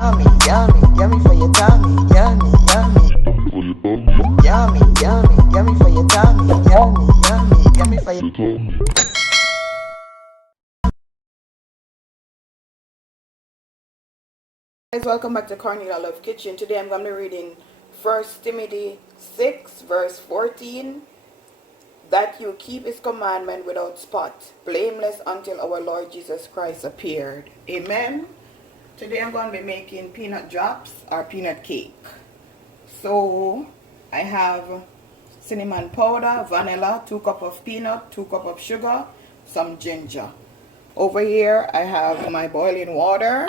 Yummy, yummy, yummy for your tummy. Yummy, yummy. Yummy, yummy, yummy for your tummy. Yummy, yummy, yummy for your tummy. Guys, welcome back to Cornelialove Kitchen. Today I'm going to be reading 1 Timothy 6 verse 14. That you keep his commandment without spot, blameless until our Lord Jesus Christ appeared. Amen. Today I'm going to be making peanut drops or peanut cake. So I have cinnamon powder, vanilla, 2 cups of peanut, 2 cups of sugar, some ginger. Over here I have my boiling water.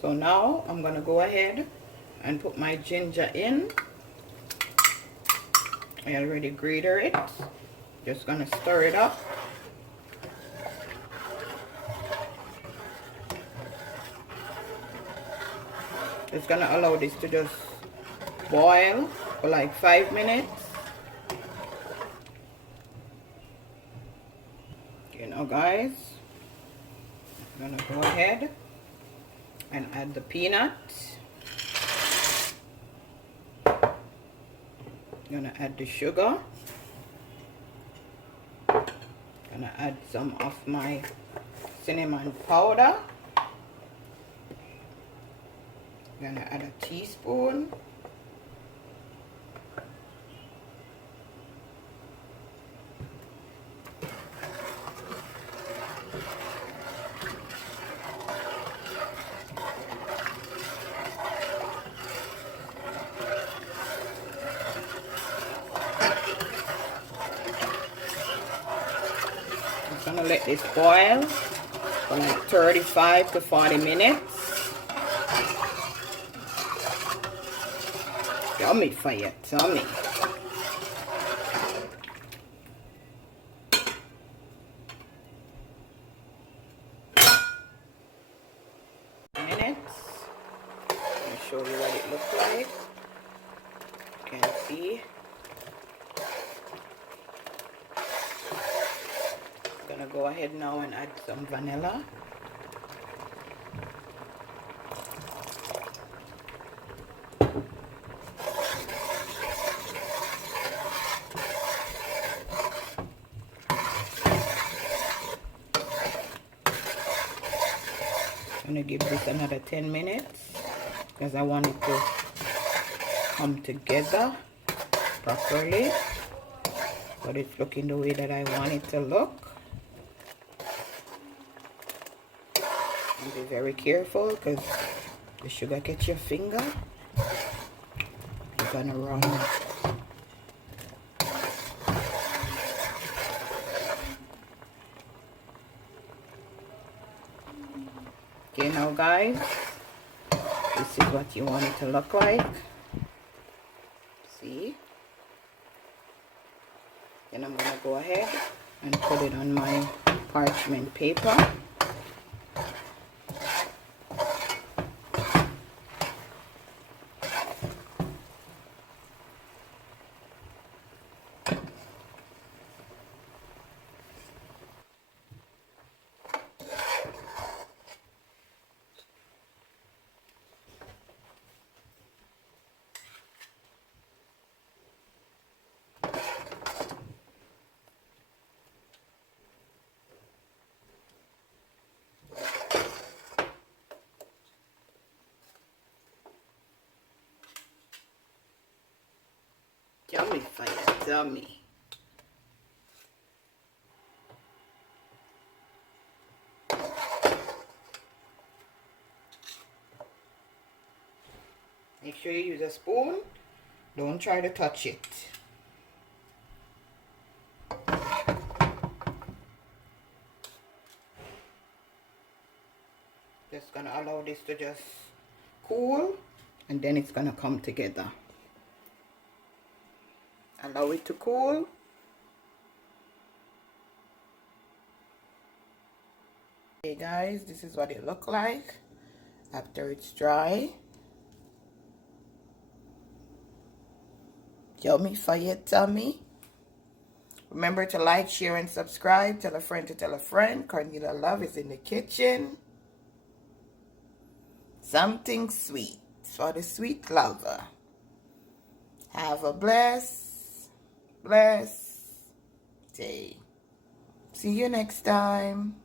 So now I'm going to go ahead and put my ginger in. I already grated it. Just going to stir it up. It's going to allow this to just boil for like 5 minutes. You know, guys, I'm going to go ahead and add the peanut. I'm going to add the sugar. I'm going to add some of my cinnamon powder. I'm going to add a teaspoon. I'm going to let this boil for like 35 to 40 minutes. Yummy for your tummy. Minutes. Let me show you what it looks like. You can see. I'm gonna go ahead now and add some vanilla. I'm gonna give this another 10 minutes because I want it to come together properly, but it's looking the way that I want it to look. And be very careful because the sugar gets your finger. You're gonna run. Okay, now guys, this is what you want it to look like. See? Then I'm gonna go ahead and put it on my parchment paper. Yummy for your tummy. Make sure you use a spoon. Don't try to touch it. Just gonna allow this to just cool and then it's gonna come together. Allow it to cool. Okay guys, this is what it looks like after it's dry. Yummy for your tummy. Remember to like, share, and subscribe. Tell a friend to tell a friend. Cornelia Love is in the kitchen. Something sweet for the sweet lover. Have a blessed day. See you next time.